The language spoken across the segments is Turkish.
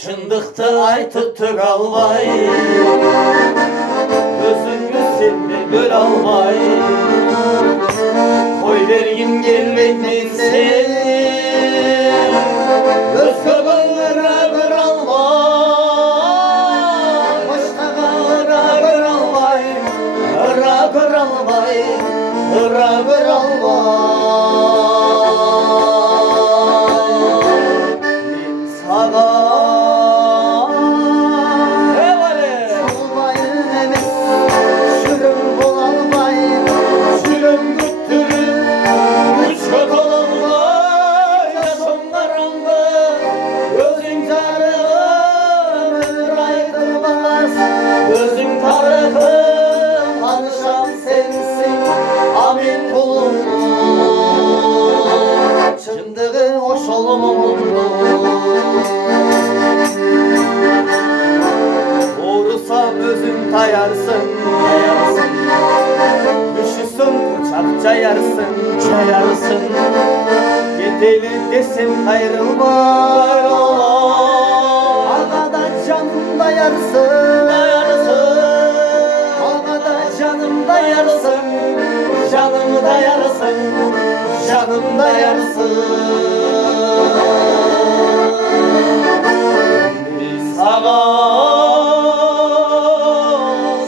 Çındıkta ay tuttuk albay, özünü sildi gül albay. Koy vergin gelmedin seni, öz kabanlara bir albay. Başta kara bir albay, kara bir albay, kara bir albay. Min sabah gözün tarafım, alışan sensin, amin kulum. Çındığı hoş olumumdu. Vurusam özün tayarsın, üşüsün bıçak cayarsın, Gideli desem ayrılma, Ağada canım dayarsın, canımı dayarsın, canım dayarsın. Bir sabah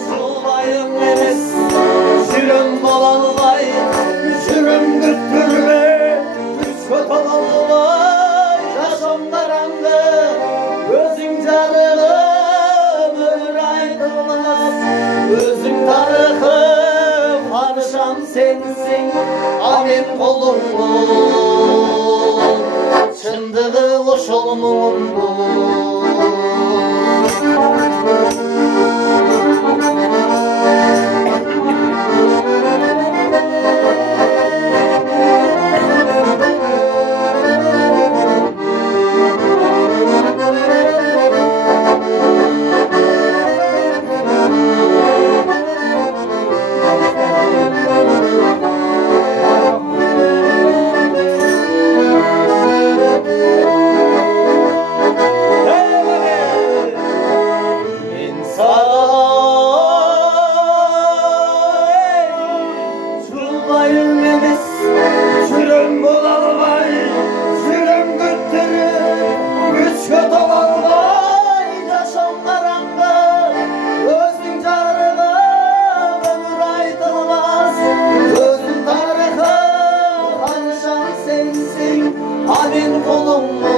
sulayım enes, jürüm dolanlay, jürüm güttürme, üç kotalanlay, yaşamlarımda gözüm canım ömür aydınmaz, gözüm tarıkım, alışan sensin, amin kolumlu. Çındığı hoş olumumdu. Jürüm bulalmay, jürüm güttürür, üç köt olanmay, yaşamlarımda gözün carına ömür aydınmaz, gözün tarıkı, alışan sensin, amin kulum.